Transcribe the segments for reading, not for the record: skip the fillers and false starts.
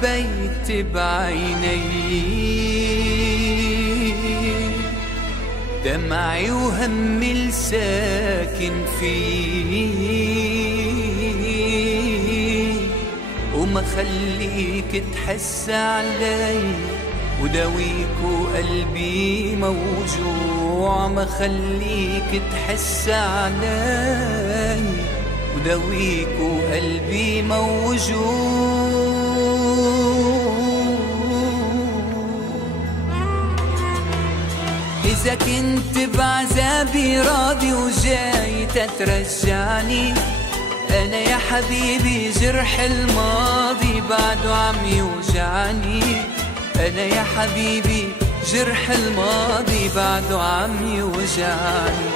حبيت بعيني، دمعي وهمي الساكن فيه، وما خليك تحس علي وداويك وقلبي موجوع، ما خليك تحس علي وداويك وقلبي موجوع. إذا كنت بعذابي راضي وجاي تترجعني، أنا يا حبيبي جرح الماضي بعده عم يوجعني، أنا يا حبيبي جرح الماضي بعده عم يوجعني.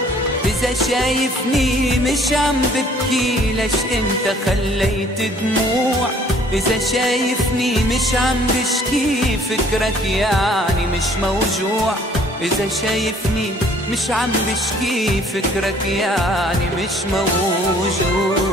إذا شايفني مش عم ببكي ليش انت خليت دموع، إذا شايفني مش عم بشكي فكرك يعني مش موجوع، إذا شايفني مش عم بشكي فكرك يعني مش موجوع.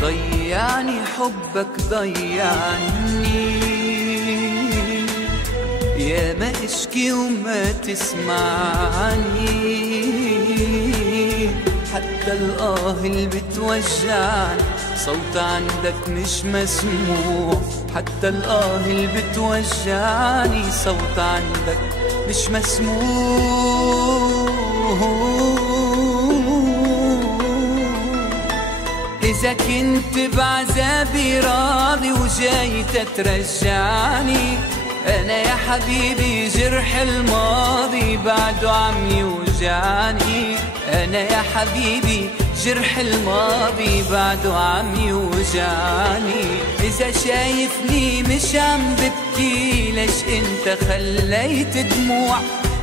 ضيعني حبك ضيعني، يا ما اشكي وما تسمعني، حتى الآه اللي بتوجعني صوت عندك مش مسموع، حتى الآه اللي بتوجعني صوت عندك مش مسموع. إذا كنت بعذابي راضي وجاي تترجعني، أنا يا حبيبي جرح الماضي بعده عم يوجعني، أنا يا حبيبي جرح الماضي بعده عم يوجعني. إذا شايفني مش عم ببكي ليش انت خليت دموع،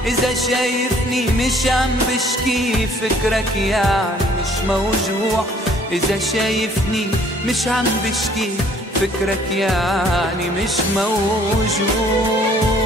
إذا شايفني مش عم بشكي فكرك يعني مش موجوع، إذا شايفني مش عم بشكي فكرك يعني مش موجود.